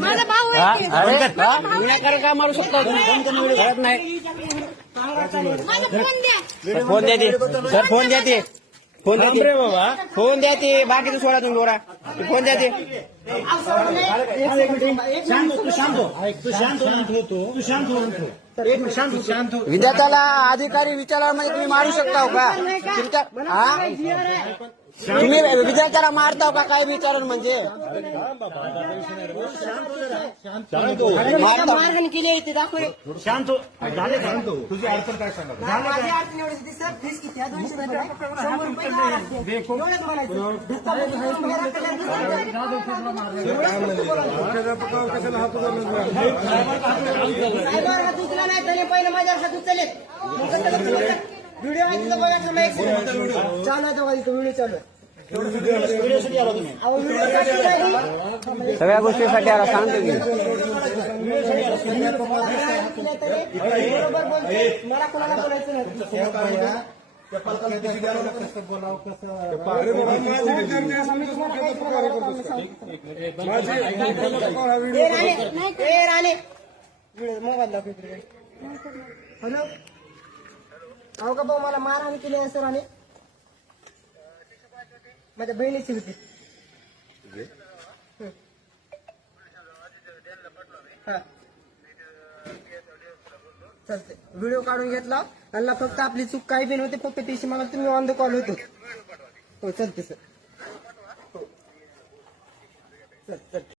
माझा भाऊ आहे ते. विनाकारण का? मारू शकतो? कळत नाही. माझा फोन द्या. सर, फोन द्या ते. सर फोन द्या ते. फोन द्या ते. बाबा. फोन द्या ते. बाकीचं सोडा तुम्ही बोरा ते फोन द्या ते. अहो, सर, एक सेकंड एक मिनिट. विद्यार्थ्याला अधिकारी विचारामध्ये तुम्ही मारू शकता का तुमच्या हा तुम्ही विद्यार्थ्याला मारताव का काय विचारण म्हणजे मला मारहाण केली आहे ते दाखव शांत हो. झाले का तुझी अडचण काय माझी अडचण एवढीच होती, सर फ़ीस किती आहे दोनशे रुपये आहे. शंभर रुपये द्यावं एवढंच बोलायचं. धक्का बसला, धक्का बसला, धक्का बसला. साहेबांवर हात उचला नाही त्याने पहिले माझ्यावर हात उचलले? व्हिडिओ आहे तिथं बघा थांबा एक सेकंड. चालू आहे इथं व्हिडिओ चालू आहे अहो, व्हिडिओ साठी नाही. सगळ्या गोष्टीसाठी आला सांगतो की बरोबर बोलते मला कोणाला बोलायचं नाही ए, राणे, ए, राणे. व्हिडिओ मोबाईल दाखव इकडे. हॅलो? अहो का भाऊ मला मारहाण केली आहे सर राणे माझ्या बहिणीची होती. हं. हा. चालतंय. व्हिडिओ काढून घेतला. आणि फक्त आपली चूक काही बी नव्हती फक्त टीसी मला तुम्ही ऑन द कॉल होतो. हो चालते सर. हो. चल चल.